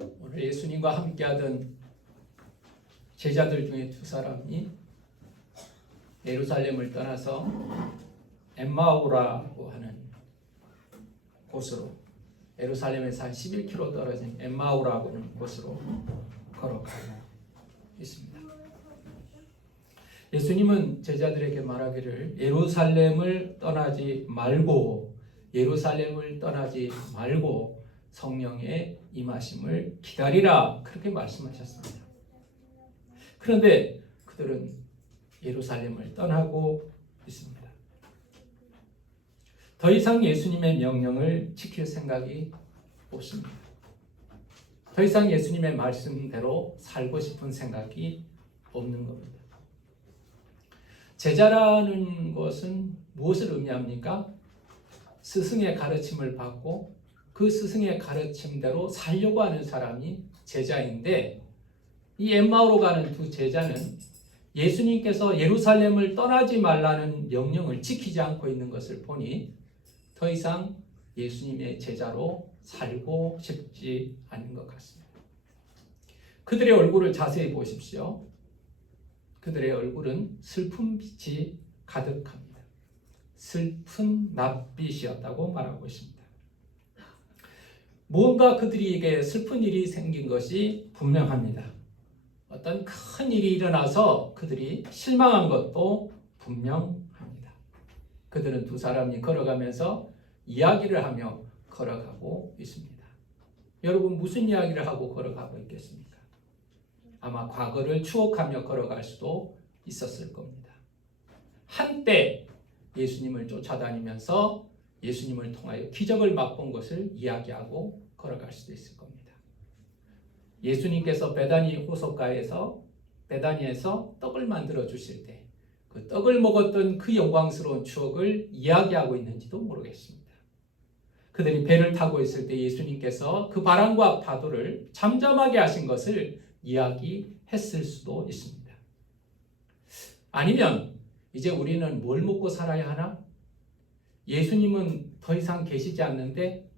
오늘 예수님과 함께하던 제자들 중에 두 사람이 예루살렘을 떠나서 엠마오라고 하는 곳으로, 예루살렘에서 한 11km 떨어진 엠마오라고 하는 곳으로 걸어가고 있습니다. 예수님은 제자들에게 말하기를 예루살렘을 떠나지 말고 성령의 임하심을 기다리라, 그렇게 말씀하셨습니다. 그런데 그들은 예루살렘을 떠나고 있습니다. 더 이상 예수님의 명령을 지킬 생각이 없습니다. 더 이상 예수님의 말씀대로 살고 싶은 생각이 없는 겁니다. 제자라는 것은 무엇을 의미합니까? 스승의 가르침을 받고 그 스승의 가르침대로 살려고 하는 사람이 제자인데, 이 엠마오로 가는 두 제자는 예수님께서 예루살렘을 떠나지 말라는 명령을 지키지 않고 있는 것을 보니 더 이상 예수님의 제자로 살고 싶지 않은 것 같습니다. 그들의 얼굴을 자세히 보십시오. 그들의 얼굴은 슬픈 빛이 가득합니다. 슬픈 낯빛이었다고 말하고 있습니다. 무언가 그들에게 슬픈 일이 생긴 것이 분명합니다. 어떤 큰 일이 일어나서 그들이 실망한 것도 분명합니다. 그들은 두 사람이 걸어가면서 이야기를 하며 걸어가고 있습니다. 여러분, 무슨 이야기를 하고 걸어가고 있겠습니까? 아마 과거를 추억하며 걸어갈 수도 있었을 겁니다. 한때 예수님을 쫓아다니면서 예수님을 통하여 기적을 맛본 것을 이야기하고 걸어갈 수도 있을 겁니다. 예수님께서 베다니에서 떡을 만들어 주실 때 그 떡을 먹었던 그 영광스러운 추억을 이야기하고 있는지도 모르겠습니다. 그들이 배를 타고 있을 때 예수님께서 그 바람과 파도를 잠잠하게 하신 것을 이야기했을 수도 있습니다. 아니면 이제 우리는 뭘 먹고 살아야 하나? 예수님은 더 이상 계시지 않는데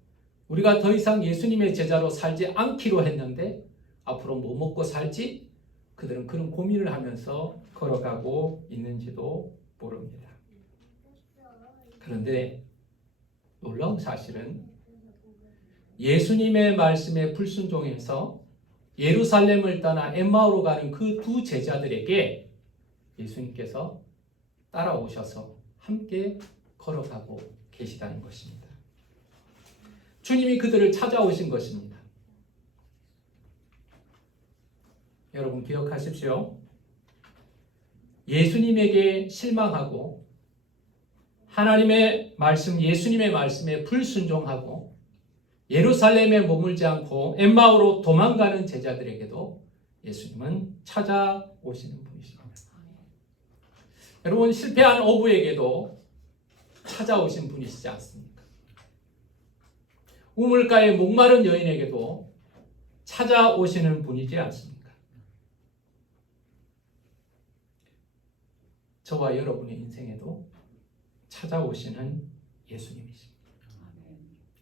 우리가 더 이상 예수님의 제자로 살지 않기로 했는데 앞으로 뭐 먹고 살지? 그들은 그런 고민을 하면서 걸어가고 있는지도 모릅니다. 그런데 놀라운 사실은 예수님의 말씀에 불순종해서 예루살렘을 떠나 엠마오로 가는 그 두 제자들에게 예수님께서 따라오셔서 함께 걸어가고 계시다는 것입니다. 주님이 그들을 찾아오신 것입니다. 여러분 기억하십시오. 예수님에게 실망하고 하나님의 말씀, 예수님의 말씀에 불순종하고 예루살렘에 머물지 않고 엠마오로 도망가는 제자들에게도 예수님은 찾아오시는 분이십니다. 여러분, 실패한 어부에게도 찾아오신 분이시지 않습니까? 우물가에 목마른 여인에게도 찾아오시는 분이지 않습니까? 저와 여러분의 인생에도 찾아오시는 예수님이십니다.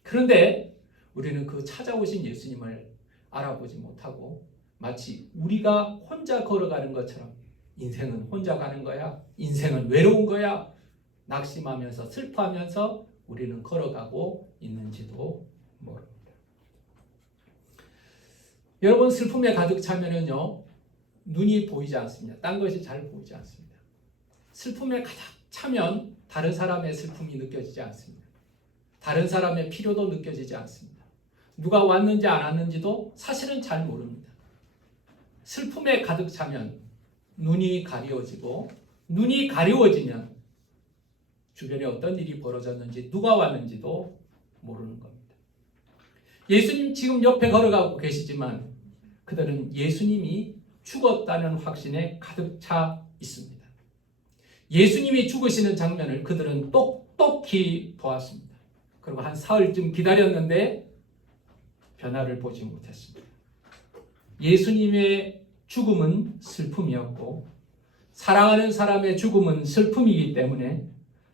그런데 우리는 그 찾아오신 예수님을 알아보지 못하고 마치 우리가 혼자 걸어가는 것처럼 인생은 혼자 가는 거야, 인생은 외로운 거야, 낙심하면서 슬퍼하면서 우리는 걸어가고 있는지도 모릅니다. 여러분, 슬픔에 가득 차면은요, 눈이 보이지 않습니다. 딴 것이 잘 보이지 않습니다. 슬픔에 가득 차면 다른 사람의 슬픔이 느껴지지 않습니다. 다른 사람의 필요도 느껴지지 않습니다. 누가 왔는지 안 왔는지도 사실은 잘 모릅니다. 슬픔에 가득 차면 눈이 가려워지고, 눈이 가려워지면 주변에 어떤 일이 벌어졌는지, 누가 왔는지도 모르는 겁니다. 예수님 지금 옆에 걸어가고 계시지만 그들은 예수님이 죽었다는 확신에 가득 차 있습니다. 예수님이 죽으시는 장면을 그들은 똑똑히 보았습니다. 그리고 한 사흘쯤 기다렸는데 변화를 보지 못했습니다. 예수님의 죽음은 슬픔이었고 사랑하는 사람의 죽음은 슬픔이기 때문에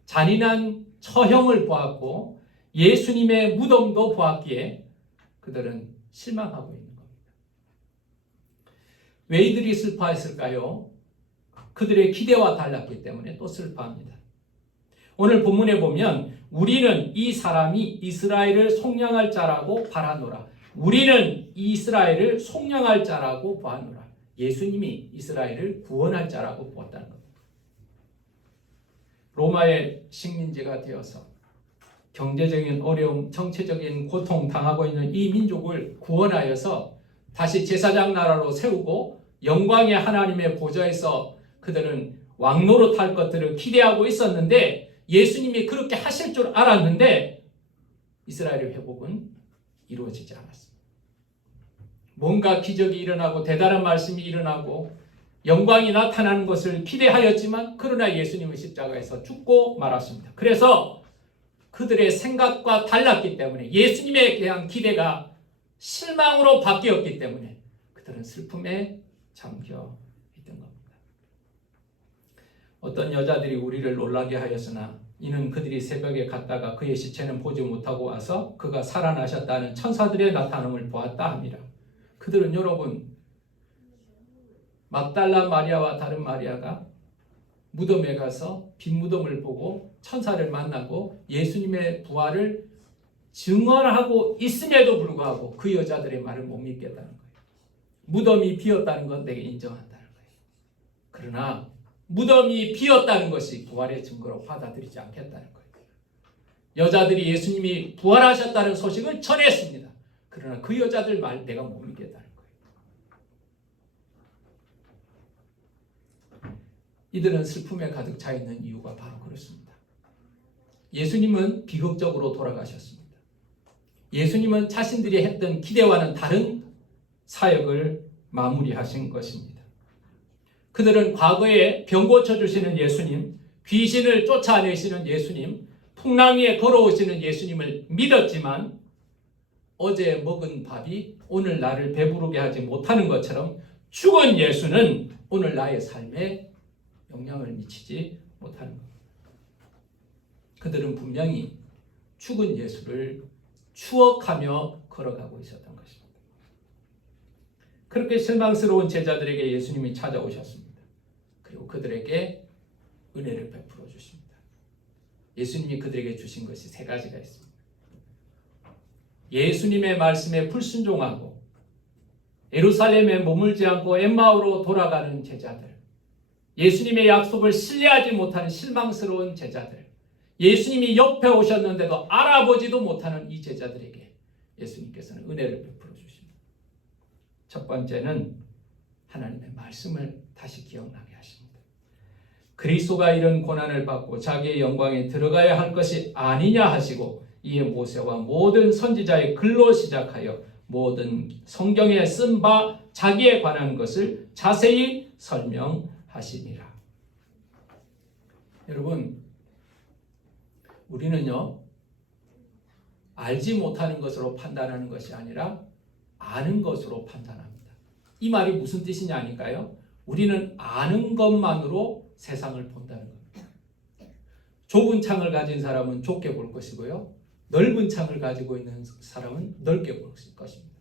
잔인한 처형을 보았고 예수님의 무덤도 보았기에 그들은 실망하고 있는 겁니다. 왜 이들이 슬퍼했을까요? 그들의 기대와 달랐기 때문에 또 슬퍼합니다. 오늘 본문에 보면 우리는 이 사람이 이스라엘을 속량할 자라고 바라노라. 우리는 이스라엘을 속량할 자라고 보아노라. 예수님이 이스라엘을 구원할 자라고 보았다는 겁니다. 로마의 식민지가 되어서 경제적인 어려움, 정치적인 고통 당하고 있는 이 민족을 구원하여서 다시 제사장 나라로 세우고 영광의 하나님의 보좌에서 그들은 왕노릇 할 것들을 기대하고 있었는데 예수님이 그렇게 하실 줄 알았는데 이스라엘의 회복은 이루어지지 않았습니다. 뭔가 기적이 일어나고 대단한 말씀이 일어나고 영광이 나타나는 것을 기대하였지만 그러나 예수님은 십자가에서 죽고 말았습니다. 그래서 그들의 생각과 달랐기 때문에 예수님에 대한 기대가 실망으로 바뀌었기 때문에 그들은 슬픔에 잠겨 있던 겁니다. 어떤 여자들이 우리를 놀라게 하였으나 이는 그들이 새벽에 갔다가 그의 시체는 보지 못하고 와서 그가 살아나셨다는 천사들의 나타남을 보았다 합니다. 그들은 여러분 막달라 마리아와 다른 마리아가 무덤에 가서 빈 무덤을 보고 천사를 만나고 예수님의 부활을 증언하고 있음에도 불구하고 그 여자들의 말을 못 믿겠다는 거예요. 무덤이 비었다는 건 내게 인정한다는 거예요. 그러나 무덤이 비었다는 것이 부활의 증거로 받아들이지 않겠다는 거예요. 여자들이 예수님이 부활하셨다는 소식을 전했습니다. 그러나 그 여자들 말 내가 못 믿겠다는 거예요. 이들은 슬픔에 가득 차 있는 이유가 바로 그렇습니다. 예수님은 비극적으로 돌아가셨습니다. 예수님은 자신들이 했던 기대와는 다른 사역을 마무리하신 것입니다. 그들은 과거에 병 고쳐주시는 예수님, 귀신을 쫓아내시는 예수님, 풍랑 위에 걸어오시는 예수님을 믿었지만 어제 먹은 밥이 오늘 나를 배부르게 하지 못하는 것처럼 죽은 예수는 오늘 나의 삶에 영향을 미치지 못하는 겁니다. 그들은 분명히 죽은 예수를 추억하며 걸어가고 있었던 것입니다. 그렇게 실망스러운 제자들에게 예수님이 찾아오셨습니다. 그리고 그들에게 은혜를 베풀어 주십니다. 예수님이 그들에게 주신 것이 세 가지가 있습니다. 예수님의 말씀에 불순종하고 예루살렘에 머물지 않고 엠마오로 돌아가는 제자들, 예수님의 약속을 신뢰하지 못하는 실망스러운 제자들, 예수님이 옆에 오셨는데도 알아보지도 못하는 이 제자들에게 예수님께서는 은혜를 베풀어 주십니다. 첫 번째는 하나님의 말씀을 다시 기억나게 하십니다. 그리스도가 이런 고난을 받고 자기의 영광에 들어가야 할 것이 아니냐 하시고 이에 모세와 모든 선지자의 글로 시작하여 모든 성경에 쓴 바 자기에 관한 것을 자세히 설명하시니라. 여러분, 우리는요, 알지 못하는 것으로 판단하는 것이 아니라 아는 것으로 판단합니다. 이 말이 무슨 뜻이냐 하니까요, 우리는 아는 것만으로 세상을 본다는 겁니다. 좁은 창을 가진 사람은 좁게 볼 것이고요, 넓은 창을 가지고 있는 사람은 넓게 볼 것입니다.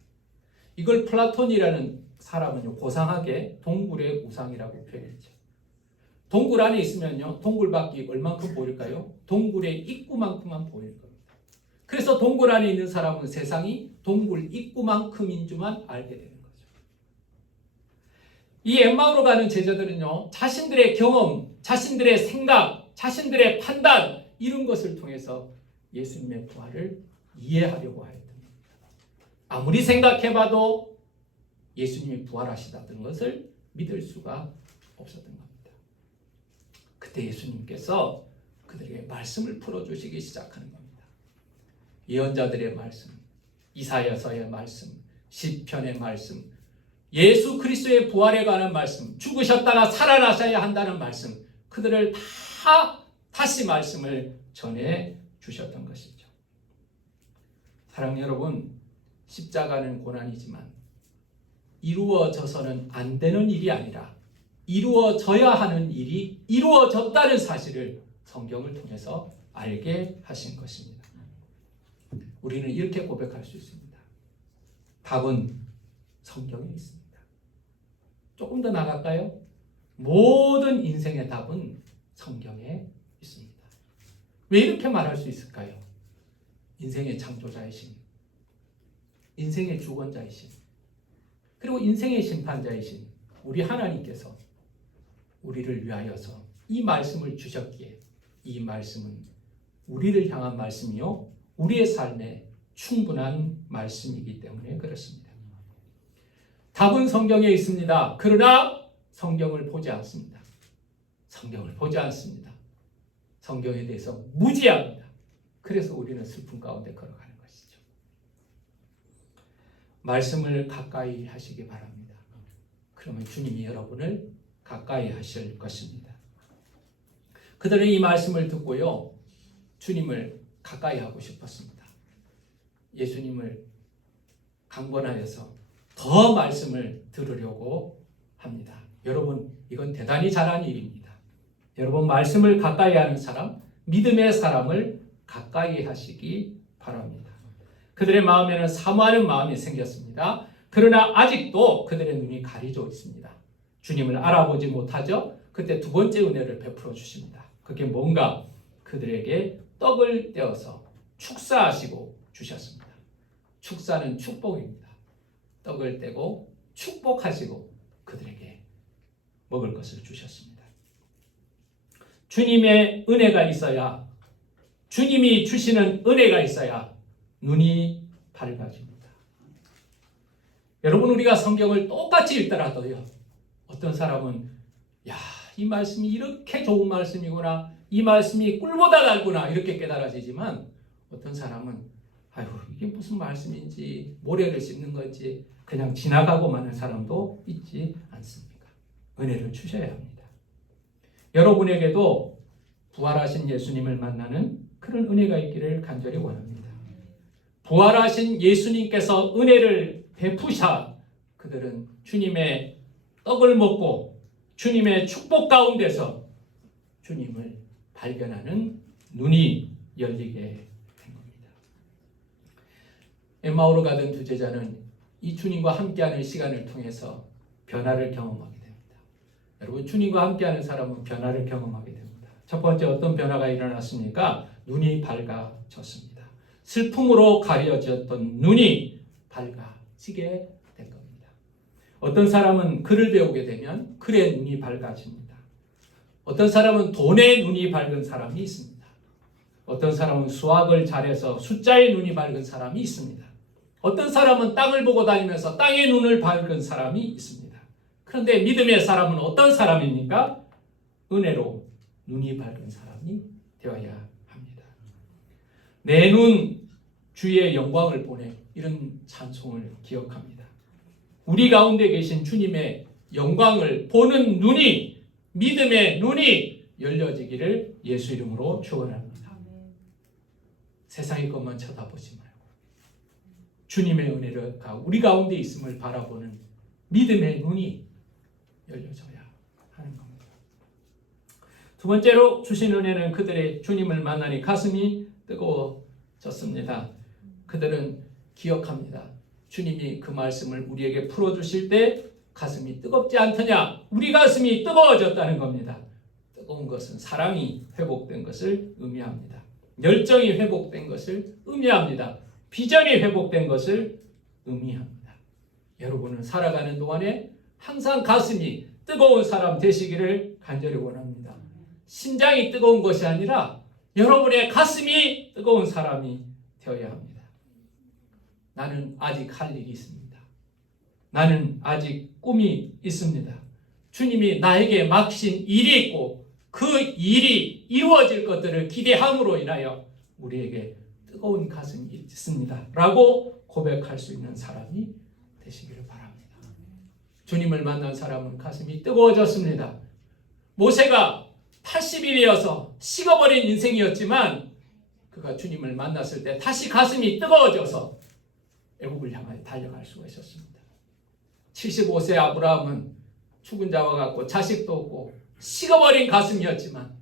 이걸 플라톤이라는 사람은요, 고상하게 동굴의 우상이라고 표현했죠. 동굴 안에 있으면요, 동굴 밖이 얼만큼 보일까요? 동굴의 입구만큼만 보일 겁니다. 그래서 동굴 안에 있는 사람은 세상이 동굴 입구만큼인 줄만 알게 되는 거죠. 이 엠마오로 가는 제자들은요, 자신들의 경험, 자신들의 생각, 자신들의 판단, 이런 것을 통해서 예수님의 부활을 이해하려고 하였던 겁니다. 아무리 생각해봐도 예수님이 부활하시다는 것을 믿을 수가 없었던 겁니다. 그때 예수님께서 그들에게 말씀을 풀어주시기 시작하는 겁니다. 예언자들의 말씀, 이사야서의 말씀, 시편의 말씀, 예수 그리스도의 부활에 관한 말씀, 죽으셨다가 살아나셔야 한다는 말씀, 그들을 다 다시 말씀을 전해 주셨던 것이죠. 사랑하는 여러분, 십자가는 고난이지만 이루어져서는 안 되는 일이 아니라 이루어져야 하는 일이 이루어졌다는 사실을 성경을 통해서 알게 하신 것입니다. 우리는 이렇게 고백할 수 있습니다. 답은 성경에 있습니다. 조금 더 나갈까요? 모든 인생의 답은 성경에 있습니다. 왜 이렇게 말할 수 있을까요? 인생의 창조자이신, 인생의 주권자이신, 그리고 인생의 심판자이신 우리 하나님께서 우리를 위하여서 이 말씀을 주셨기에 이 말씀은 우리를 향한 말씀이요 우리의 삶에 충분한 말씀이기 때문에 그렇습니다. 답은 성경에 있습니다. 그러나 성경을 보지 않습니다. 성경을 보지 않습니다. 성경에 대해서 무지합니다. 그래서 우리는 슬픔 가운데 걸어가는 것이죠. 말씀을 가까이 하시기 바랍니다. 그러면 주님이 여러분을 가까이 하실 것입니다. 그들은 이 말씀을 듣고요, 주님을 가까이 하고 싶었습니다. 예수님을 강권하여서 더 말씀을 들으려고 합니다. 여러분, 이건 대단히 잘한 일입니다. 여러분, 말씀을 가까이 하는 사람, 믿음의 사람을 가까이 하시기 바랍니다. 그들의 마음에는 사모하는 마음이 생겼습니다. 그러나 아직도 그들의 눈이 가려져 있습니다. 주님을 알아보지 못하죠. 그때 두 번째 은혜를 베풀어 주십니다. 그게 뭔가 그들에게 떡을 떼어서 축사하시고 주셨습니다. 축사는 축복입니다. 떡을 떼고 축복하시고 그들에게 먹을 것을 주셨습니다. 주님의 은혜가 있어야, 주님이 주시는 은혜가 있어야 눈이 밝아집니다. 여러분, 우리가 성경을 똑같이 읽더라도요, 어떤 사람은 이 말씀이 이렇게 좋은 말씀이구나, 이 말씀이 꿀보다 달구나 이렇게 깨달아지지만, 어떤 사람은 이게 무슨 말씀인지 모래를 씹는 건지 그냥 지나가고 마는 사람도 있지 않습니까? 은혜를 주셔야 합니다. 여러분에게도 부활하신 예수님을 만나는 그런 은혜가 있기를 간절히 원합니다. 부활하신 예수님께서 은혜를 베푸사 그들은 주님의 떡을 먹고 주님의 축복 가운데서 주님을 발견하는 눈이 열리게 된 겁니다. 엠마오로 가던 두 제자는 이 주님과 함께하는 시간을 통해서 변화를 경험하게 됩니다. 여러분, 주님과 함께하는 사람은 변화를 경험하게 됩니다. 첫 번째, 어떤 변화가 일어났습니까? 눈이 밝아졌습니다. 슬픔으로 가려졌던 눈이 밝아지게 된 겁니다. 어떤 사람은 글을 배우게 되면 글의 눈이 밝아집니다. 어떤 사람은 돈의 눈이 밝은 사람이 있습니다. 어떤 사람은 수학을 잘해서 숫자의 눈이 밝은 사람이 있습니다. 어떤 사람은 땅을 보고 다니면서 땅의 눈을 밝은 사람이 있습니다. 그런데 믿음의 사람은 어떤 사람입니까? 은혜로 눈이 밝은 사람이 되어야 합니다. 내 눈 주의 영광을 보내, 이런 찬송을 기억합니다. 우리 가운데 계신 주님의 영광을 보는 눈이, 믿음의 눈이 열려지기를 예수 이름으로 축원합니다. 세상의 것만 쳐다보지 말고 주님의 은혜가 우리 가운데 있음을 바라보는 믿음의 눈이 열려져야 하는 겁니다. 두 번째로 주신 은혜는 그들의 주님을 만나니 가슴이 뜨거워졌습니다. 그들은 기억합니다. 주님이 그 말씀을 우리에게 풀어주실 때 가슴이 뜨겁지 않더냐? 우리 가슴이 뜨거워졌다는 겁니다. 뜨거운 것은 사랑이 회복된 것을 의미합니다. 열정이 회복된 것을 의미합니다. 비전이 회복된 것을 의미합니다. 여러분은 살아가는 동안에 항상 가슴이 뜨거운 사람 되시기를 간절히 원합니다. 심장이 뜨거운 것이 아니라 여러분의 가슴이 뜨거운 사람이 되어야 합니다. 나는 아직 할 일이 있습니다. 나는 아직 꿈이 있습니다. 주님이 나에게 맡기신 일이 있고 그 일이 이루어질 것들을 기대함으로 인하여 우리에게 뜨거운 가슴이 있습니다 라고 고백할 수 있는 사람이 되시기를 바랍니다. 주님을 만난 사람은 가슴이 뜨거워졌습니다. 모세가 80일이어서 식어버린 인생이었지만 그가 주님을 만났을 때 다시 가슴이 뜨거워져서 애국을 향하여 달려갈 수가 있었습니다. 75세 아브라함은 죽은 자와 같고 자식도 없고 식어버린 가슴이었지만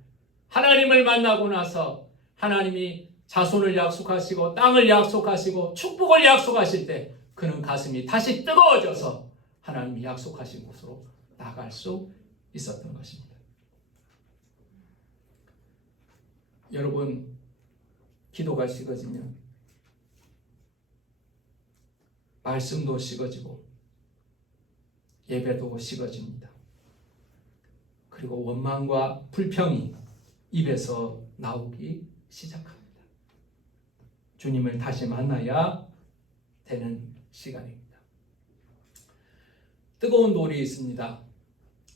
하나님을 만나고 나서 하나님이 자손을 약속하시고 땅을 약속하시고 축복을 약속하실 때 그는 가슴이 다시 뜨거워져서 하나님이 약속하신 곳으로 나아갈 수 있었던 것입니다. 여러분, 기도가 식어지면 말씀도 식어지고 예배도 식어집니다. 그리고 원망과 불평이 입에서 나오기 시작합니다. 주님을 다시 만나야 되는 시간입니다. 뜨거운 돌이 있습니다.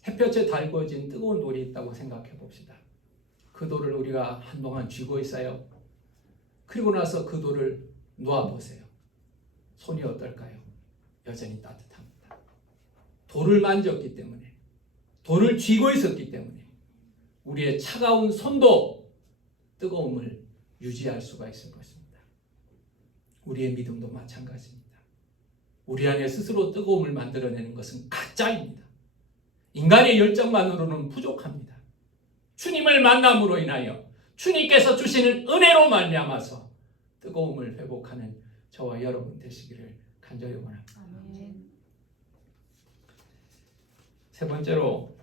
햇볕에 달궈진 뜨거운 돌이 있다고 생각해 봅시다. 그 돌을 우리가 한동안 쥐고 있어요. 그리고 나서 그 돌을 놓아보세요. 손이 어떨까요? 여전히 따뜻합니다. 돌을 만졌기 때문에, 돌을 쥐고 있었기 때문에 우리의 차가운 손도 뜨거움을 유지할 수가 있을 것입니다. 우리의 믿음도 마찬가지입니다. 우리 안에 스스로 뜨거움을 만들어내는 것은 가짜입니다. 인간의 열정만으로는 부족합니다. 주님을 만남으로 인하여 주님께서 주시는 은혜로 말미암아서 뜨거움을 회복하는 저와 여러분 되시기를 간절히 원합니다. 아멘. 세 번째로,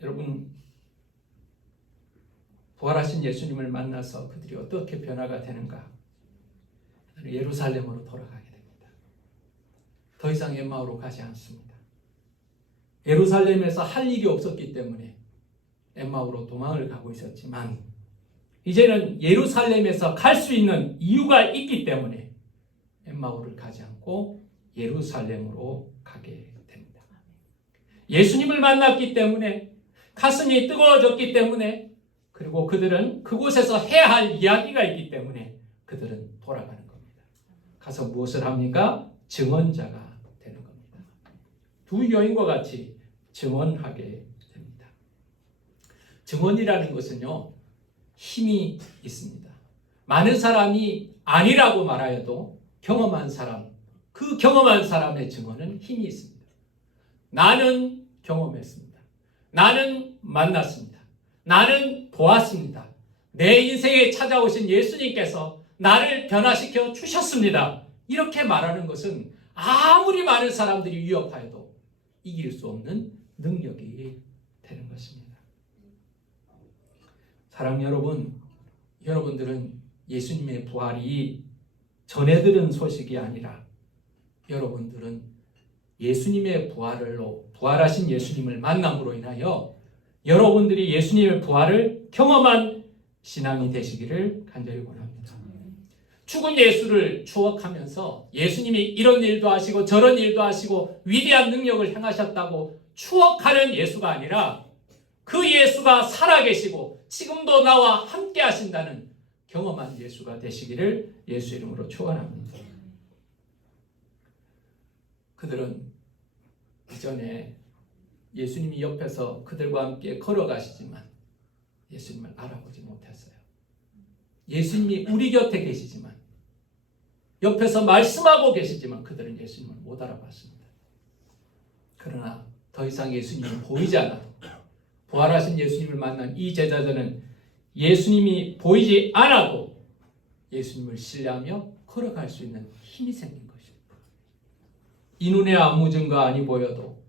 여러분, 부활하신 예수님을 만나서 그들이 어떻게 변화가 되는가? 예루살렘으로 돌아가게 됩니다. 더 이상 엠마오로 가지 않습니다. 예루살렘에서 할 일이 없었기 때문에 엠마오로 도망을 가고 있었지만 이제는 예루살렘에서 갈 수 있는 이유가 있기 때문에 엠마오를 가지 않고 예루살렘으로 가게 됩니다. 예수님을 만났기 때문에, 가슴이 뜨거워졌기 때문에, 그리고 그들은 그곳에서 해야 할 이야기가 있기 때문에 그들은 돌아가는 겁니다. 가서 무엇을 합니까? 증언자가 되는 겁니다. 두 여인과 같이 증언하게 됩니다. 증언이라는 것은요, 힘이 있습니다. 많은 사람이 아니라고 말하여도 경험한 사람, 그 경험한 사람의 증언은 힘이 있습니다. 나는 경험했습니다. 나는 만났습니다. 나는 보았습니다. 내 인생에 찾아오신 예수님께서 나를 변화시켜 주셨습니다. 이렇게 말하는 것은 아무리 많은 사람들이 위협하여도 이길 수 없는 능력이 되는 것입니다. 사랑하는 여러분, 여러분들은 예수님의 부활이 전해 들은 소식이 아니라 여러분들은 예수님의 부활하신 예수님을 만남으로 인하여 여러분들이 예수님의 부활을 경험한 신앙이 되시기를 간절히 원합니다. 죽은 예수를 추억하면서 예수님이 이런 일도 하시고 저런 일도 하시고 위대한 능력을 행하셨다고 추억하는 예수가 아니라 그 예수가 살아계시고 지금도 나와 함께 하신다는 경험한 예수가 되시기를 예수 이름으로 축원합니다. 그들은 이전에 예수님이 옆에서 그들과 함께 걸어가시지만 예수님을 알아보지 못했어요. 예수님이 우리 곁에 계시지만, 옆에서 말씀하고 계시지만 그들은 예수님을 못 알아봤습니다. 그러나 더 이상 예수님이 보이지 않아도 부활하신 예수님을 만난 이 제자들은 예수님이 보이지 않아도 예수님을 신뢰하며 걸어갈 수 있는 힘이 생긴 것입니다. 이 눈에 아무 증거 아니 보여도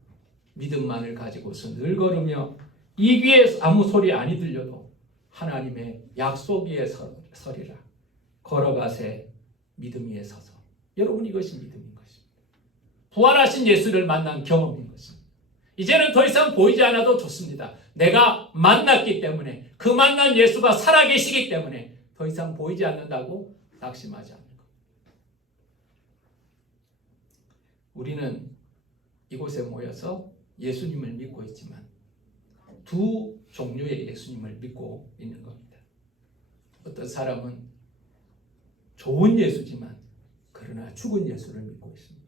믿음만을 가지고서 늘 걸으며 이 귀에 아무 소리 아니 들려도 하나님의 약속 위에 서리라. 걸어가세 믿음 위에 서서. 여러분, 이것이 믿음인 것입니다. 부활하신 예수를 만난 경험인 것입니다. 이제는 더 이상 보이지 않아도 좋습니다. 내가 만났기 때문에, 그 만난 예수가 살아계시기 때문에 더 이상 보이지 않는다고 낙심하지 않는 것. 우리는 이곳에 모여서 예수님을 믿고 있지만 두 종류의 예수님을 믿고 있는 겁니다. 어떤 사람은 좋은 예수지만 그러나 죽은 예수를 믿고 있습니다.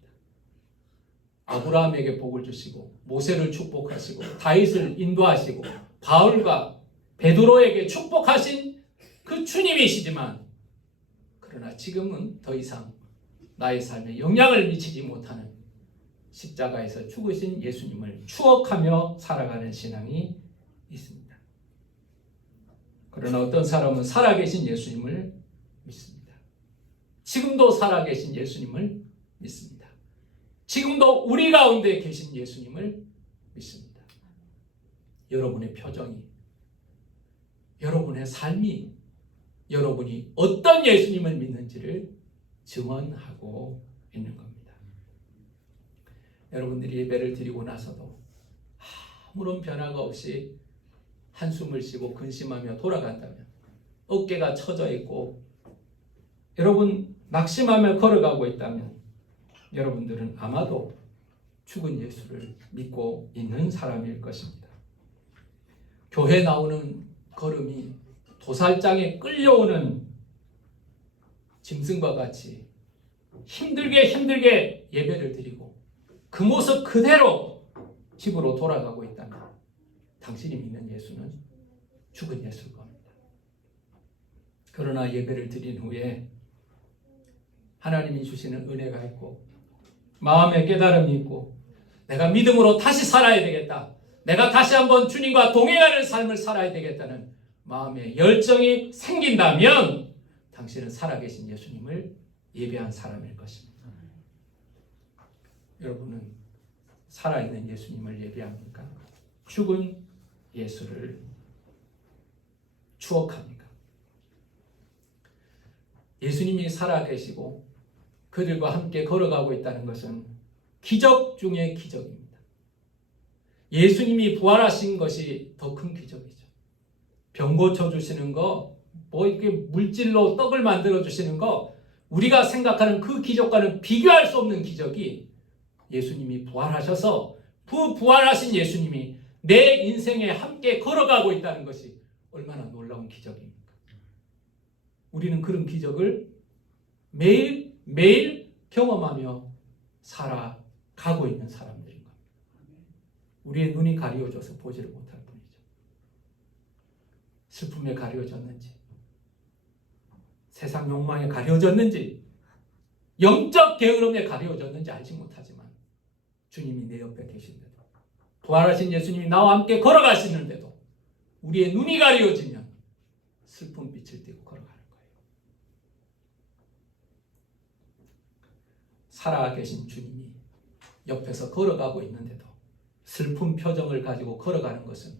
아브라함에게 복을 주시고 모세를 축복하시고 다윗을 인도하시고 바울과 베드로에게 축복하신 그 주님이시지만, 그러나 지금은 더 이상 나의 삶에 영향을 미치지 못하는 십자가에서 죽으신 예수님을 추억하며 살아가는 신앙이 있습니다. 그러나 어떤 사람은 살아계신 예수님을 믿습니다. 지금도 살아계신 예수님을 믿습니다. 지금도 우리 가운데 계신 예수님을 믿습니다. 여러분의 표정이, 여러분의 삶이, 여러분이 어떤 예수님을 믿는지를 증언하고 있는 겁니다. 여러분들이 예배를 드리고 나서도 아무런 변화가 없이 한숨을 쉬고 근심하며 돌아간다면, 어깨가 처져 있고 여러분 낙심하며 걸어가고 있다면, 여러분들은 아마도 죽은 예수를 믿고 있는 사람일 것입니다. 교회 나오는 걸음이 도살장에 끌려오는 짐승과 같이 힘들게 예배를 드리고 그 모습 그대로 집으로 돌아가고 있다면, 당신이 믿는 예수는 죽은 예수일 겁니다. 그러나 예배를 드린 후에 하나님이 주시는 은혜가 있고 마음의 깨달음이 있고, 내가 믿음으로 다시 살아야 되겠다, 내가 다시 한번 주님과 동행하는 삶을 살아야 되겠다는 마음의 열정이 생긴다면, 당신은 살아계신 예수님을 예배한 사람일 것입니다. 여러분은 살아있는 예수님을 예배합니까? 죽은 예수를 추억합니까? 예수님이 살아계시고 그들과 함께 걸어가고 있다는 것은 기적 중의 기적입니다. 예수님이 부활하신 것이 더 큰 기적이죠. 병 고쳐주시는 거, 이렇게 물질로 떡을 만들어 주시는 거, 우리가 생각하는 그 기적과는 비교할 수 없는 기적이, 예수님이 부활하셔서 부활하신 예수님이 내 인생에 함께 걸어가고 있다는 것이 얼마나 놀라운 기적입니까? 우리는 그런 기적을 매일 경험하며 살아가고 있는 사람들인 겁니다. 우리의 눈이 가려져서 보지를 못할 뿐이죠. 슬픔에 가려졌는지, 세상 욕망에 가려졌는지, 영적 게으름에 가려졌는지 알지 못하지만, 주님이 내 옆에 계신데도, 부활하신 예수님이 나와 함께 걸어가시는데도 우리의 눈이 가려지면 슬픈 빛을 띠고 걸어가는 거예요. 살아계신 주님이 옆에서 걸어가고 있는데도 슬픈 표정을 가지고 걸어가는 것은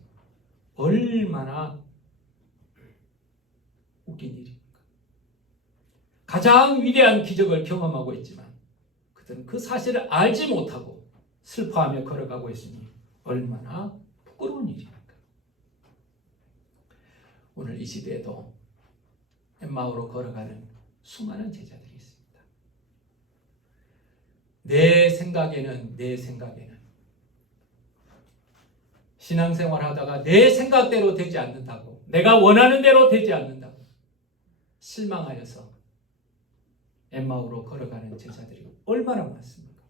얼마나 웃긴 일입니까? 가장 위대한 기적을 경험하고 있지만 그들은 그 사실을 알지 못하고 슬퍼하며 걸어가고 있으니 얼마나 부끄러운 일입니까? 오늘 이 시대에도 엠마오로 걸어가는 수많은 제자들이 있습니다. 내 생각에는 신앙생활 하다가 내 생각대로 되지 않는다고, 내가 원하는 대로 되지 않는다고 실망하여서 엠마오로 걸어가는 제자들이 얼마나 많습니까?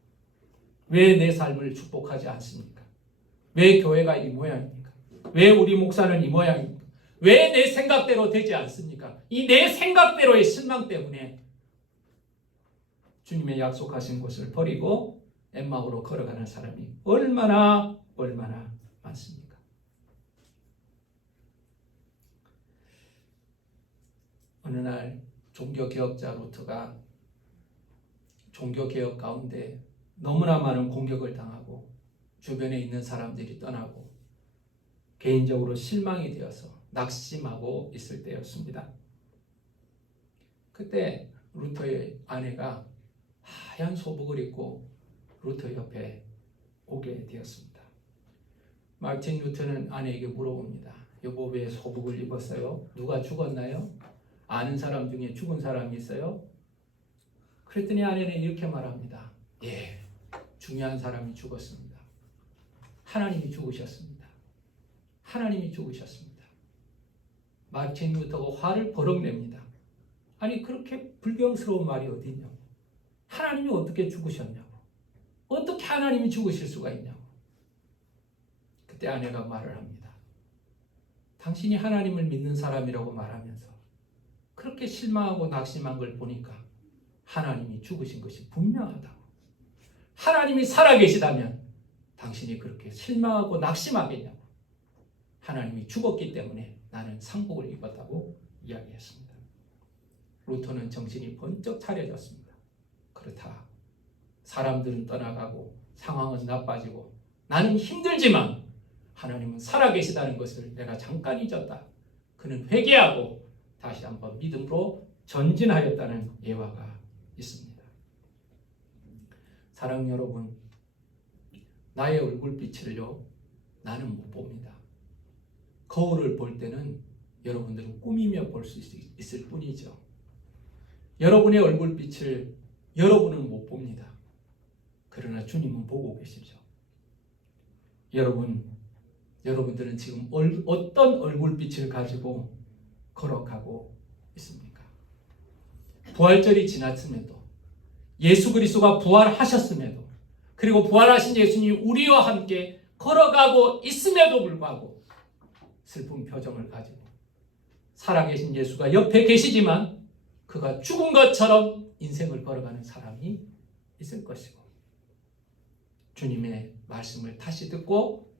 왜 내 삶을 축복하지 않습니까? 왜 교회가 이 모양입니까? 왜 우리 목사는 이 모양입니까? 왜 내 생각대로 되지 않습니까? 이 내 생각대로의 실망 때문에 주님의 약속하신 곳을 버리고 엠마오로 걸어가는 사람이 얼마나 많습니까? 어느 날 종교개혁자 루터가 종교개혁 가운데 너무나 많은 공격을 당하고 주변에 있는 사람들이 떠나고 개인적으로 실망이 되어서 낙심하고 있을 때였습니다. 그때 루터의 아내가 하얀 소복을 입고 루터 옆에 오게 되었습니다. 마틴 루터는 아내에게 물어봅니다. 여보, 왜 소복을 입었어요? 누가 죽었나요? 아는 사람 중에 죽은 사람이 있어요? 그랬더니 아내는 이렇게 말합니다. 예, 중요한 사람이 죽었습니다. 하나님이 죽으셨습니다. 하나님이 죽으셨습니다. 마틴 루터가 화를 버럭 냅니다. 아니, 그렇게 불경스러운 말이 어디 있냐고. 하나님이 어떻게 죽으셨냐고. 어떻게 하나님이 죽으실 수가 있냐고. 그때 아내가 말을 합니다. 당신이 하나님을 믿는 사람이라고 말하면서 그렇게 실망하고 낙심한 걸 보니까 하나님이 죽으신 것이 분명하다고. 하나님이 살아계시다면 당신이 그렇게 실망하고 낙심하겠냐고. 하나님이 죽었기 때문에 나는 상복을 입었다고 이야기했습니다. 루터는 정신이 번쩍 차려졌습니다. 그렇다. 사람들은 떠나가고 상황은 나빠지고 나는 힘들지만 하나님은 살아계시다는 것을 내가 잠깐 잊었다. 그는 회개하고 다시 한번 믿음으로 전진하였다는 예화가 있습니다. 사랑하는 여러분, 나의 얼굴빛을요, 나는 못 봅니다. 거울을 볼 때는 여러분들은 꾸미며 볼 수 있을 뿐이죠. 여러분의 얼굴빛을 여러분은 못 봅니다. 그러나 주님은 보고 계시죠. 여러분들은 지금 어떤 얼굴빛을 가지고 걸어가고 있습니까? 부활절이 지났음에도, 예수 그리스도가 부활하셨음에도, 그리고 부활하신 예수님이 우리와 함께 걸어가고 있음에도 불구하고 슬픈 표정을 가지고 살아계신 예수가 옆에 계시지만 그가 죽은 것처럼 인생을 걸어가는 사람이 있을 것이고, 주님의 말씀을 다시 듣고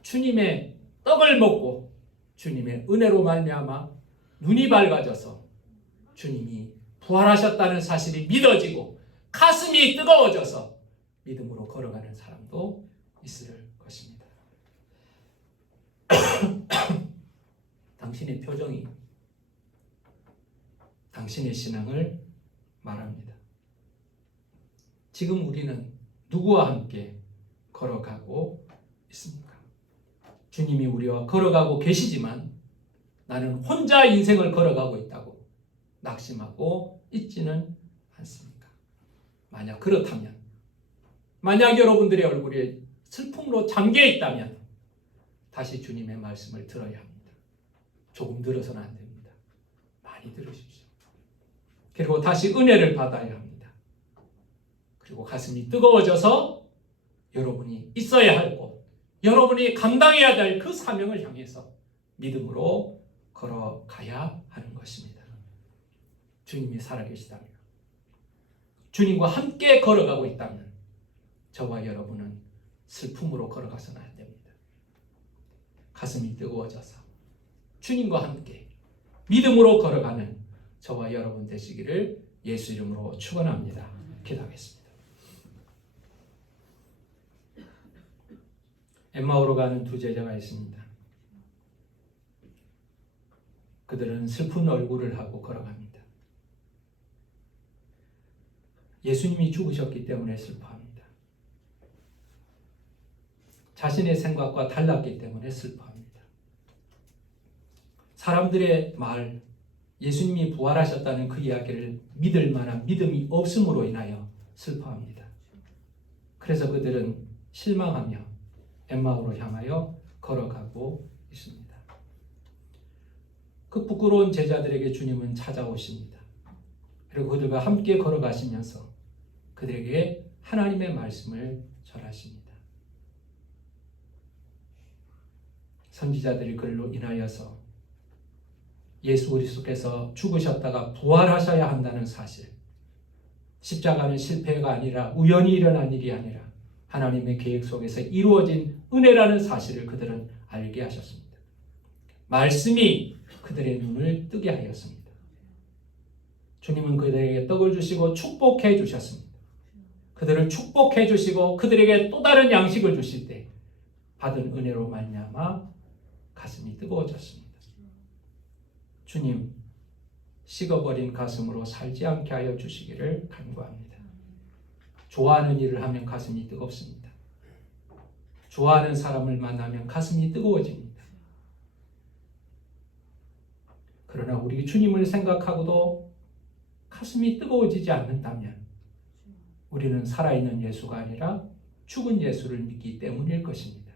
주님의 떡을 먹고 주님의 은혜로 말미암아 눈이 밝아져서 주님이 부활하셨다는 사실이 믿어지고 가슴이 뜨거워져서 믿음으로 걸어가는 사람도 있을 것입니다. 당신의 표정이 당신의 신앙을 말합니다. 지금 우리는 누구와 함께 걸어가고 있습니까? 주님이 우리와 걸어가고 계시지만 나는 혼자 인생을 걸어가고 있다고 낙심하고 있지는 않습니까? 만약 그렇다면, 만약 여러분들의 얼굴이 슬픔으로 잠겨 있다면 다시 주님의 말씀을 들어야 합니다. 조금 들어서는 안 됩니다. 많이 들으십시오. 그리고 다시 은혜를 받아야 합니다. 그리고 가슴이 뜨거워져서 여러분이 있어야 할 곳, 여러분이 감당해야 될 그 사명을 향해서 믿음으로 걸어가야 하는 것입니다. 주님이 살아계시다면, 주님과 함께 걸어가고 있다면 저와 여러분은 슬픔으로 걸어가서는 안 됩니다. 가슴이 뜨거워져서 주님과 함께 믿음으로 걸어가는 저와 여러분 되시기를 예수 이름으로 축원합니다. 기도하겠습니다. 엠마오로 가는 두 제자가 있습니다. 그들은 슬픈 얼굴을 하고 걸어갑니다. 예수님이 죽으셨기 때문에 슬퍼합니다. 자신의 생각과 달랐기 때문에 슬퍼합니다. 사람들의 말, 예수님이 부활하셨다는 그 이야기를 믿을 만한 믿음이 없음으로 인하여 슬퍼합니다. 그래서 그들은 실망하며 엠마오로 향하여 걸어가고 있습니다. 그 부끄러운 제자들에게 주님은 찾아오십니다. 그리고 그들과 함께 걸어가시면서 그들에게 하나님의 말씀을 전하십니다. 선지자들이 그로 인하여서 예수 그리스도께서 죽으셨다가 부활하셔야 한다는 사실, 십자가는 실패가 아니라 우연히 일어난 일이 아니라 하나님의 계획 속에서 이루어진 은혜라는 사실을 그들은 알게 하셨습니다. 말씀이 그들의 눈을 뜨게 하였습니다. 주님은 그들에게 떡을 주시고 축복해 주셨습니다. 그들을 축복해 주시고 그들에게 또 다른 양식을 주실 때 받은 은혜로 말미암아 가슴이 뜨거워졌습니다. 주님, 식어버린 가슴으로 살지 않게 하여 주시기를 간구합니다. 좋아하는 일을 하면 가슴이 뜨겁습니다. 좋아하는 사람을 만나면 가슴이 뜨거워집니다. 그러나 우리 주님을 생각하고도 가슴이 뜨거워지지 않는다면 우리는 살아있는 예수가 아니라 죽은 예수를 믿기 때문일 것입니다.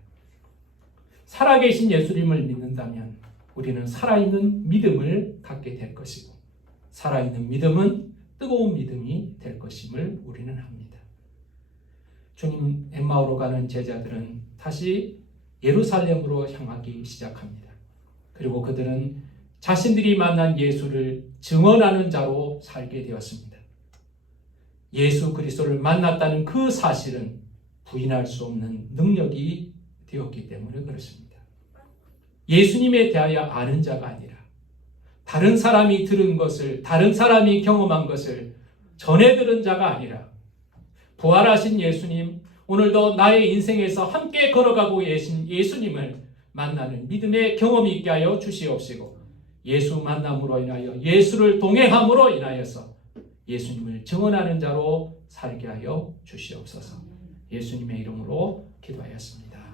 살아계신 예수님을 믿는다면 우리는 살아있는 믿음을 갖게 될 것이고, 살아있는 믿음은 뜨거운 믿음이 될 것임을 우리는 압니다. 주님, 엠마오로 가는 제자들은 다시 예루살렘으로 향하기 시작합니다. 그리고 그들은 자신들이 만난 예수를 증언하는 자로 살게 되었습니다. 예수 그리스도를 만났다는 그 사실은 부인할 수 없는 능력이 되었기 때문에 그렇습니다. 예수님에 대하여 아는 자가 아니라 다른 사람이 들은 것을, 다른 사람이 경험한 것을 전해 들은 자가 아니라 부활하신 예수님, 오늘도 나의 인생에서 함께 걸어가고 계신 예수님을 만나는 믿음의 경험이 있게 하여 주시옵시고, 예수 만남으로 인하여 예수를 동행함으로 인하여서 예수님을 증언하는 자로 살게 하여 주시옵소서. 예수님의 이름으로 기도하였습니다.